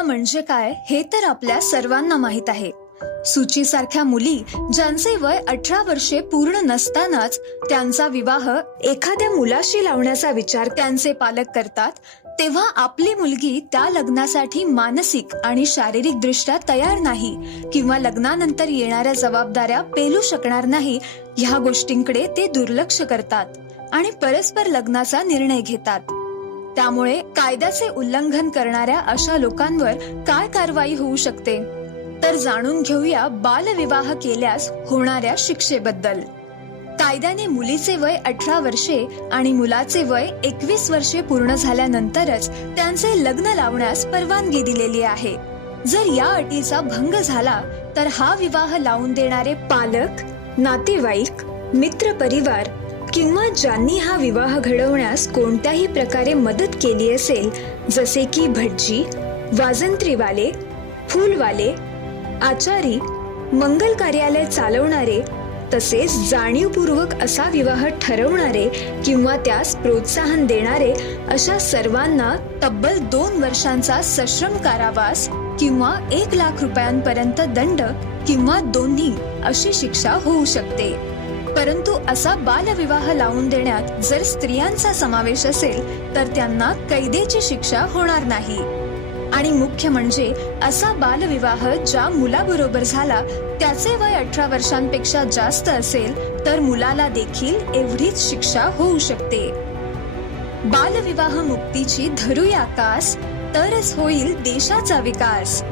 म्हणजे काय हे तर आपल्या सर्वांना माहीत आहे. सूचीसारख्या मुली ज्यांचे वय अठरा वर्षे पूर्ण नसतानाच त्यांचा विवाह एखाद्या मुलाशी लावण्याचा विचार त्यांचे पालक करतात तेव्हा आपली मुलगी त्या लग्नासाठी मानसिक आणि शारीरिक दृष्ट्या तयार नाही किंवा लग्नानंतर येणाऱ्या जबाबदाऱ्या पेलू शकणार नाही ह्या गोष्टींकडे ते दुर्लक्ष करतात आणि परस्पर लग्नाचा निर्णय घेतात. त्यामुळे कायद्याचे उल्लंघन करणाऱ्या अशा लोकांवर काय कारवाई होऊ शकते? तर जाणून घेऊया बालविवाह केल्यास होणाऱ्या शिक्षेबद्दल. कायद्याने मुलीचे वय अठरा वर्षे आणि मुलाचे वय एकवीस वर्षे पूर्ण झाल्यानंतरच त्यांचे लग्न लावण्यास परवानगी दिलेली आहे. जर या अटीचा भंग झाला तर हा विवाह लावून देणारे पालक नातेवाईक मित्र परिवार किंवा ज्यांनी हा विवाह घडवण्यास कोणत्याही प्रकारे मदत केली असेल जसे की भटजी वाजंत्रीवाले फूलवाले आचारी मंगल कार्यालय चालवणारे तसेच जाणीवपूर्वक असा विवाह ठरवणारे किंवा त्यास प्रोत्साहन देणारे अशा सर्वांना तब्बल दोन वर्षांचा सश्रम कारावास किंवा एक लाख रुपयांपर्यंत दंड किंवा दोन्ही अशी शिक्षा होऊ शकते. परंतु असा बालविवाह लावून देण्यात जर स्त्रियांचा समावेश असेल तर त्यांना कैदेची शिक्षा होणार नाही. आणि मुख्य म्हणजे असा बालविवाह ज्या मुलाबरोबर झाला त्याचे वय अठरा वर्षांपेक्षा जास्त असेल तर मुलाला देखील एवढीच शिक्षा होऊ शकते. बालविवाह मुक्तीची धरूया कास तरच होईल देशाचा विकास.